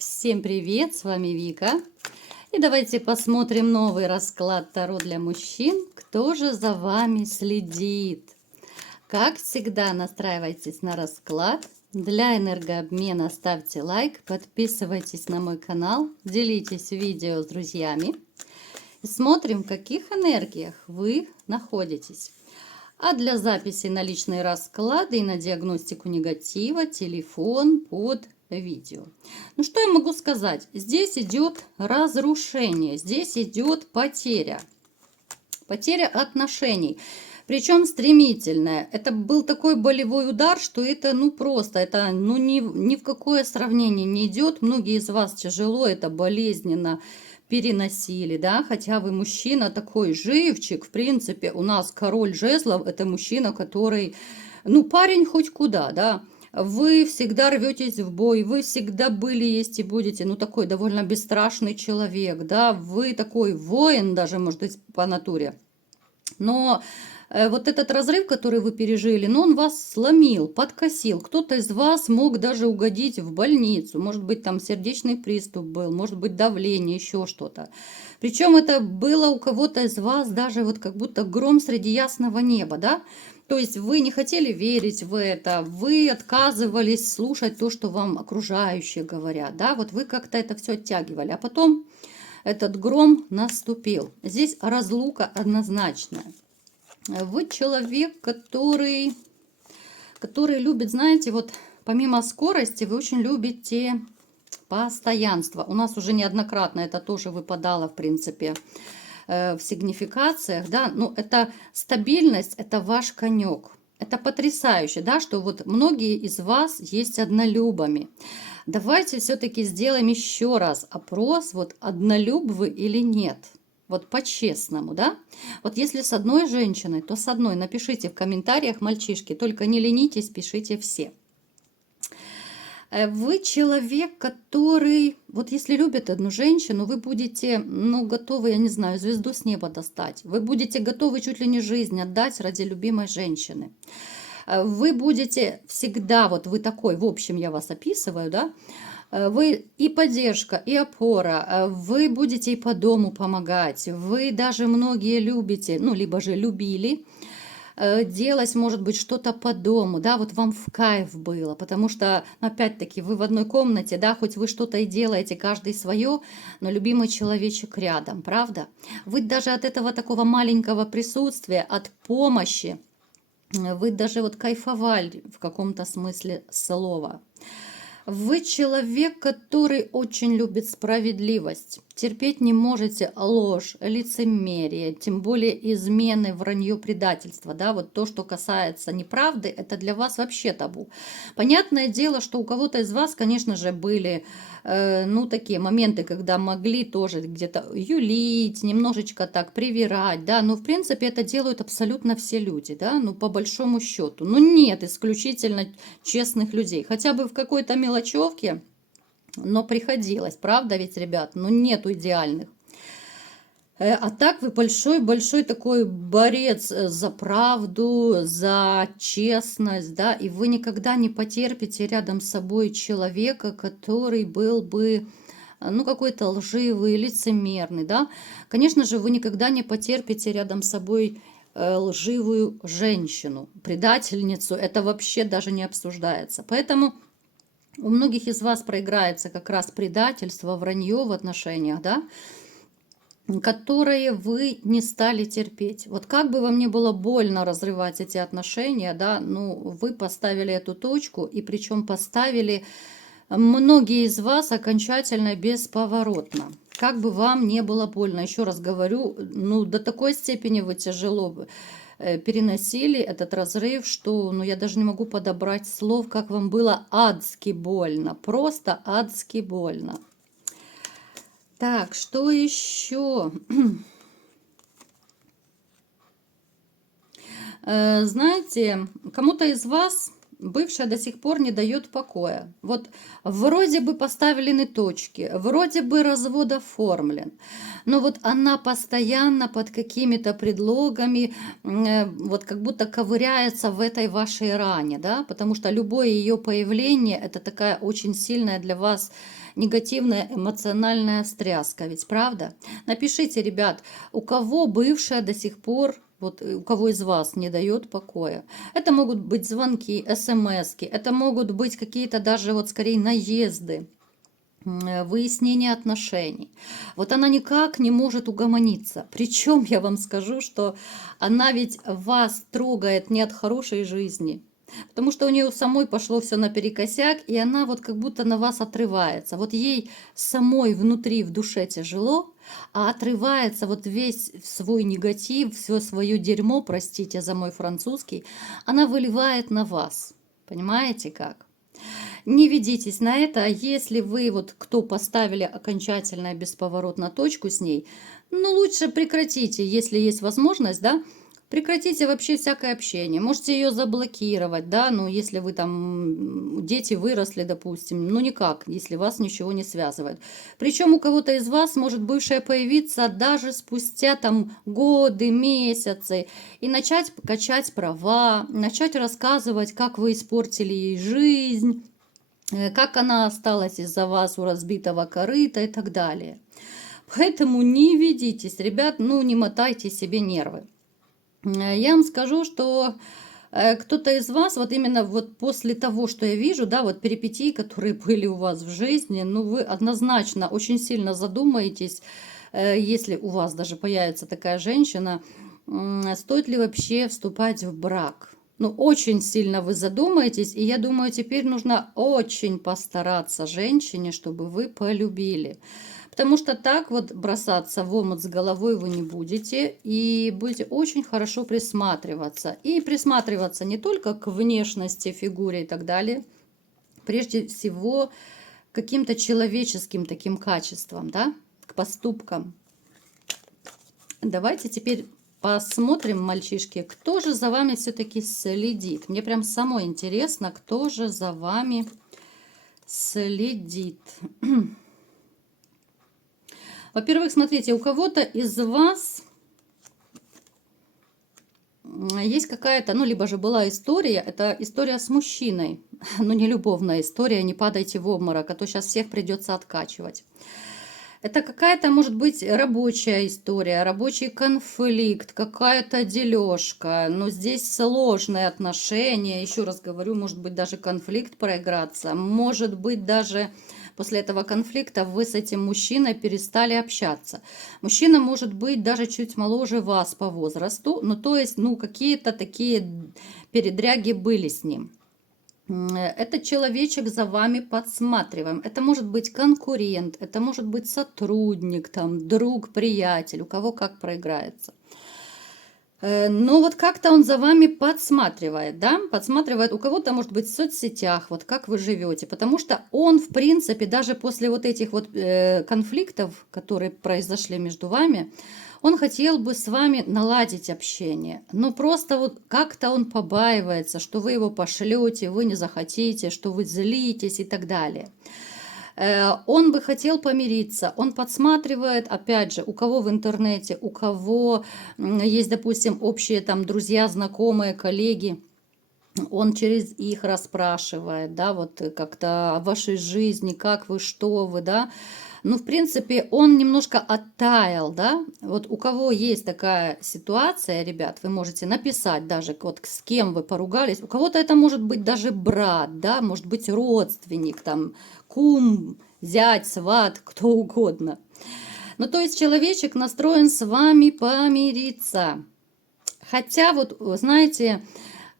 Всем привет, с вами Вика. И давайте посмотрим новый расклад Таро для мужчин. Кто же за вами следит? Как всегда, настраивайтесь на расклад. Для энергообмена ставьте лайк, подписывайтесь на мой канал, делитесь видео с друзьями. И смотрим, в каких энергиях вы находитесь. А для записи на личные расклады и на диагностику негатива телефон под видео. Ну что я могу сказать? Здесь идет разрушение, здесь идет потеря. Потеря отношений. Причем стремительная. Это был такой болевой удар, что это просто, ни в какое сравнение не идет. Многие из вас тяжело, это болезненно переносили, да, хотя вы мужчина такой живчик, в принципе, у нас король жезлов, это мужчина, который, парень хоть куда, да, вы всегда рветесь в бой, вы всегда были, есть и будете, такой довольно бесстрашный человек, да, вы такой воин даже, может быть, по натуре. Но вот этот разрыв, который вы пережили, он вас сломил, подкосил. Кто-то из вас мог даже угодить в больницу. Может быть, там сердечный приступ был, может быть, давление, еще что-то. Причем это было у кого-то из вас даже вот как будто гром среди ясного неба, да? То есть вы не хотели верить в это, вы отказывались слушать то, что вам окружающие говорят, да? Вот вы как-то это все оттягивали, а потом этот гром наступил. Здесь разлука однозначная. Вы человек, который любит, знаете, вот помимо скорости, вы очень любите постоянство. У нас уже неоднократно это тоже выпадало, в принципе, в сигнификациях, да, это стабильность, это ваш конек. Это потрясающе, да, что вот многие из вас есть однолюбами. Давайте все-таки сделаем еще раз опрос, вот однолюб вы или нет. Вот по-честному, да? Вот если с одной женщиной, то с одной. Напишите в комментариях, мальчишки, только не ленитесь, пишите все. Вы человек, который, вот если любит одну женщину, вы будете, готовы, я не знаю, звезду с неба достать. Вы будете готовы чуть ли не жизнь отдать ради любимой женщины. Вы будете всегда, вот вы такой, в общем, я вас описываю, да, вы и поддержка, и опора, вы будете и по дому помогать, вы даже многие любите, либо же любили, делать, может быть, что-то по дому, да, вот вам в кайф было, потому что, опять-таки, вы в одной комнате, да, хоть вы что-то и делаете, каждый свое, но любимый человечек рядом, правда? Вы даже от этого такого маленького присутствия, от помощи, вы даже вот кайфовали в каком-то смысле слова. Вы человек, который очень любит справедливость. Терпеть не можете ложь, лицемерие, тем более измены, вранье, предательство. Да? Вот то, что касается неправды, это для вас вообще табу. Понятное дело, что у кого-то из вас, конечно же, были такие моменты, когда могли тоже где-то юлить, немножечко так привирать, да, но в принципе это делают абсолютно все люди, да, по большому счету. Нет исключительно честных людей, хотя бы в какой-то мелочевке, но приходилось, правда ведь, ребят, нету идеальных. А так вы большой-большой такой борец за правду, за честность, да, и вы никогда не потерпите рядом с собой человека, который был бы, какой-то лживый, лицемерный, да. Конечно же, вы никогда не потерпите рядом с собой лживую женщину, предательницу, это вообще даже не обсуждается. Поэтому у многих из вас проиграется как раз предательство, вранье в отношениях, да, которые вы не стали терпеть. Вот как бы вам ни было больно разрывать эти отношения, да, вы поставили эту точку, и причем поставили многие из вас окончательно бесповоротно. Как бы вам не было больно, еще раз говорю, до такой степени вы тяжело переносили этот разрыв, что, я даже не могу подобрать слов, как вам было адски больно, просто адски больно. Так, что еще? Знаете, кому-то из вас бывшая до сих пор не дает покоя. Вот вроде бы поставлены точки, вроде бы развод оформлен, но вот она постоянно под какими-то предлогами, вот как будто ковыряется в этой вашей ране, да, потому что любое ее появление – это такая очень сильная для вас негативная эмоциональная встряска, ведь правда? Напишите, ребят, у кого бывшая до сих пор, вот у кого из вас не дает покоя. Это могут быть звонки, смски, это могут быть какие-то даже вот скорее наезды, выяснение отношений. Вот она никак не может угомониться. Причем я вам скажу, что она ведь вас трогает не от хорошей жизни, потому что у нее самой пошло все наперекосяк, и она вот как будто на вас отрывается. Вот ей самой внутри, в душе тяжело, а отрывается вот весь свой негатив, все свое дерьмо, простите за мой французский, она выливает на вас. Понимаете как? Не ведитесь на это, а если вы, вот кто поставили окончательно бесповоротно точку с ней, ну лучше прекратите, если есть возможность, да, прекратите вообще всякое общение. Можете ее заблокировать, да, ну если вы там, дети выросли, допустим, ну никак, если вас ничего не связывает. Причем у кого-то из вас может бывшая появиться даже спустя там годы, месяцы, и начать качать права, начать рассказывать, как вы испортили ей жизнь, как она осталась из-за вас у разбитого корыта и так далее. Поэтому не ведитесь, ребят, ну не мотайте себе нервы. Я вам скажу, что кто-то из вас, вот именно вот после того, что я вижу, да, вот перипетии, которые были у вас в жизни, ну вы однозначно очень сильно задумаетесь, если у вас даже появится такая женщина, стоит ли вообще вступать в брак. Ну, очень сильно вы задумаетесь, и я думаю, теперь нужно очень постараться женщине, чтобы вы полюбили. Потому что так вот бросаться в омут с головой вы не будете, и будете очень хорошо присматриваться. И присматриваться не только к внешности, фигуре и так далее, прежде всего к каким-то человеческим таким качествам, да, к поступкам. Давайте теперь посмотрим, мальчишки, кто же за вами все-таки следит. Мне прям самой интересно, кто же за вами следит. Во-первых, смотрите, у кого-то из вас есть какая-то, ну, либо же была история, это история с мужчиной, ну, не любовная история, не падайте в обморок, а то сейчас всех придется откачивать. Это какая-то, может быть, рабочая история, рабочий конфликт, какая-то дележка, но здесь сложные отношения, еще раз говорю, может быть, даже конфликт проиграться, может быть, даже после этого конфликта вы с этим мужчиной перестали общаться. Мужчина может быть даже чуть моложе вас по возрасту, ну, то есть, ну, какие-то такие передряги были с ним. Этот человечек за вами подсматриваем. Это может быть конкурент, это может быть сотрудник, там, друг, приятель, у кого как проиграется. Но вот как-то он за вами подсматривает, да, подсматривает, у кого-то, может быть, в соцсетях, вот как вы живете, потому что он, в принципе, даже после вот этих вот конфликтов, которые произошли между вами, он хотел бы с вами наладить общение, но просто вот как-то он побаивается, что вы его пошлете, вы не захотите, что вы злитесь и так далее. Он бы хотел помириться, он подсматривает, опять же, у кого в интернете, у кого есть, допустим, общие там друзья, знакомые, коллеги, он через их расспрашивает, да, вот как-то о вашей жизни, как вы, что вы, да. Ну, в принципе, он немножко оттаял, да. Вот у кого есть такая ситуация, ребят, вы можете написать даже, вот с кем вы поругались. У кого-то это может быть даже брат, да, может быть родственник, там, кум, зять, сват, кто угодно. Ну, то есть человечек настроен с вами помириться. Хотя вот, знаете,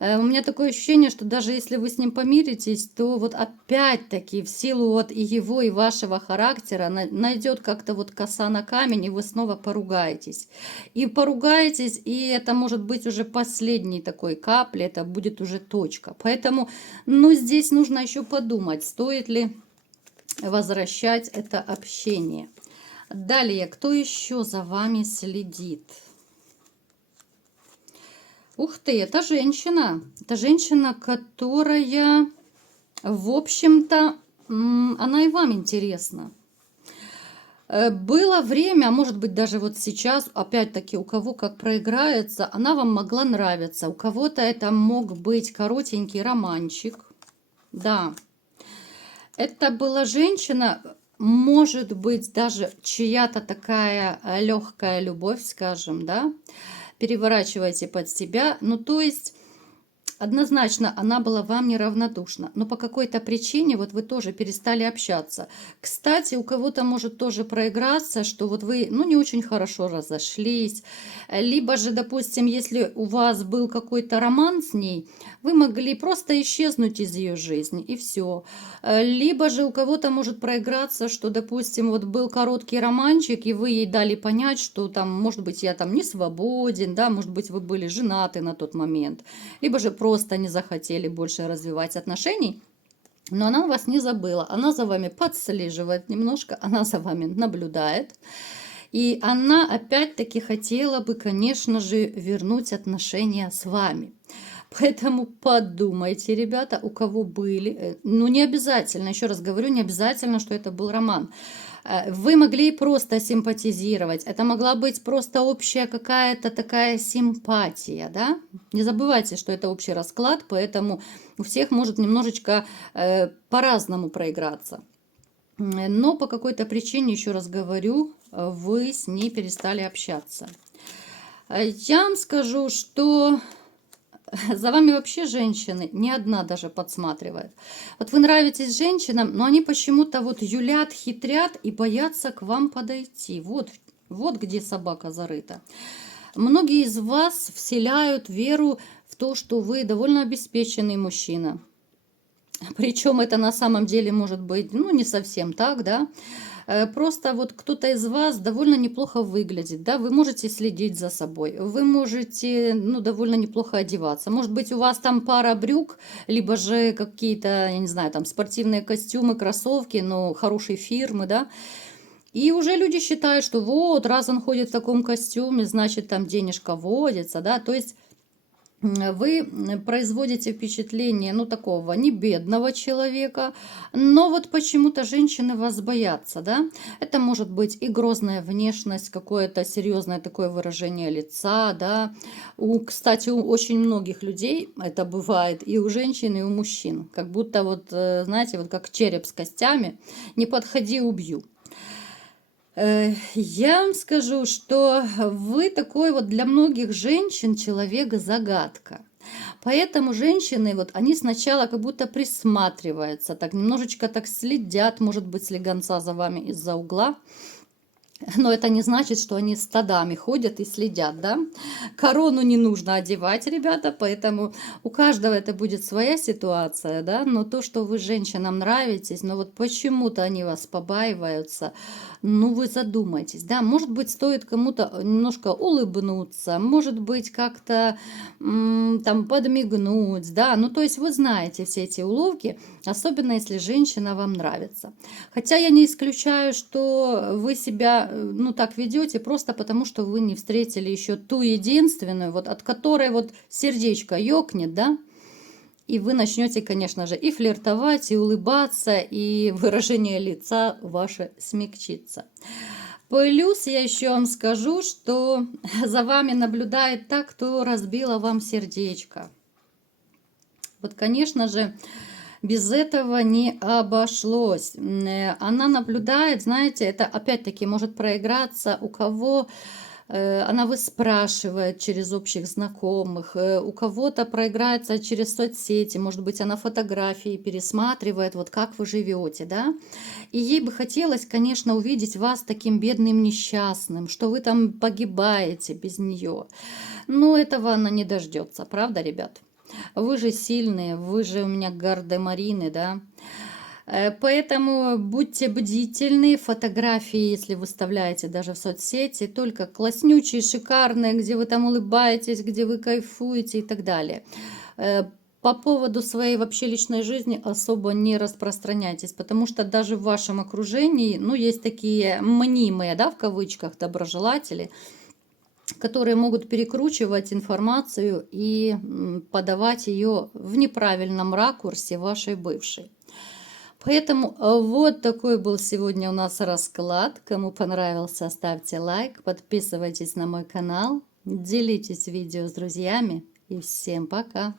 у меня такое ощущение, что даже если вы с ним помиритесь, то вот опять-таки в силу вот и его, и вашего характера найдет как-то вот коса на камень, и вы снова поругаетесь. И поругаетесь, и это может быть уже последней такой капли, это будет уже точка. Поэтому, ну, здесь нужно еще подумать, стоит ли возвращать это общение. Далее, кто еще за вами следит? Ух ты, это женщина, которая, в общем-то, она и вам интересна. Было время, а может быть даже вот сейчас, опять-таки, у кого как проиграется, она вам могла нравиться. У кого-то это мог быть коротенький романчик. Да, это была женщина, может быть, даже чья-то такая легкая любовь, скажем, да, переворачивайте под себя. Ну, то есть однозначно, она была вам неравнодушна, но по какой-то причине вот вы тоже перестали общаться. Кстати, у кого-то может тоже проиграться, что вот вы, ну, не очень хорошо разошлись, либо же, допустим, если у вас был какой-то роман с ней, вы могли просто исчезнуть из ее жизни, и все. Либо же у кого-то может проиграться, что, допустим, вот был короткий романчик, и вы ей дали понять, что там, может быть, я там не свободен, да, может быть, вы были женаты на тот момент, либо же просто не захотели больше развивать отношений. Но она вас не забыла, она за вами подслеживает немножко, она за вами наблюдает. И она опять-таки хотела бы, конечно же, вернуть отношения с вами. Поэтому подумайте, ребята, у кого были, ну не обязательно, еще раз говорю, не обязательно, что это был роман. Вы могли просто симпатизировать, это могла быть просто общая какая-то такая симпатия, да? Не забывайте, что это общий расклад, поэтому у всех может немножечко по-разному проиграться. Но по какой-то причине, еще раз говорю, вы с ней перестали общаться. Я вам скажу, что за вами вообще женщины, ни одна даже подсматривает. Вот вы нравитесь женщинам, но они почему-то вот юлят, хитрят и боятся к вам подойти. Вот где собака зарыта. Многие из вас вселяют веру в то, что вы довольно обеспеченный мужчина. Причем это на самом деле может быть, ну, не совсем так, да. Просто вот кто-то из вас довольно неплохо выглядит, да, вы можете следить за собой, вы можете, ну, довольно неплохо одеваться. Может быть, у вас там пара брюк, либо же какие-то, я не знаю, там спортивные костюмы, кроссовки, но хорошей фирмы, да. И уже люди считают, что вот, раз он ходит в таком костюме, значит, там денежка водится, да, то есть вы производите впечатление, ну, такого не бедного человека, но вот почему-то женщины вас боятся, да. Это может быть и грозная внешность, какое-то серьезное такое выражение лица, да. Кстати, у очень многих людей это бывает и у женщин, и у мужчин. Как будто вот, знаете, вот как череп с костями, не подходи, убью. Я вам скажу, что вы такой вот для многих женщин человек-загадка. Поэтому женщины, вот они сначала как будто присматриваются, так немножечко так следят, может быть, слегонца за вами из-за угла. Но это не значит, что они стадами ходят и следят, да? Корону не нужно одевать, ребята, поэтому у каждого это будет своя ситуация, да? Но то, что вы женщинам нравитесь, но вот почему-то они вас побаиваются, ну вы задумайтесь, да? Может быть, стоит кому-то немножко улыбнуться, может быть, как-то там подмигнуть, да? Ну, то есть вы знаете все эти уловки, особенно если женщина вам нравится. Хотя я не исключаю, что вы себя, ну, так ведете просто потому, что вы не встретили еще ту единственную, вот от которой вот сердечко ёкнет, да, и вы начнете, конечно же, и флиртовать, и улыбаться, и выражение лица ваше смягчится. Плюс я еще вам скажу, что за вами наблюдает та, кто разбила вам сердечко. Вот, конечно же, без этого не обошлось. Она наблюдает, знаете, это опять-таки может проиграться у кого она выспрашивает через общих знакомых, у кого-то проиграется через соцсети, может быть, она фотографии пересматривает, вот как вы живете, да. И ей бы хотелось, конечно, увидеть вас таким бедным несчастным, что вы там погибаете без нее. Но этого она не дождется, правда, ребят? Вы же сильные, вы же у меня гардемарины, да? Поэтому будьте бдительны. Фотографии, если выставляете даже в соцсети, только класснючие, шикарные, где вы там улыбаетесь, где вы кайфуете и так далее. По поводу своей вообще личной жизни особо не распространяйтесь, потому что даже в вашем окружении, ну, есть такие мнимые, да, в кавычках, доброжелатели, которые могут перекручивать информацию и подавать ее в неправильном ракурсе вашей бывшей. Поэтому вот такой был сегодня у нас расклад. Кому понравился, ставьте лайк, подписывайтесь на мой канал, делитесь видео с друзьями и всем пока!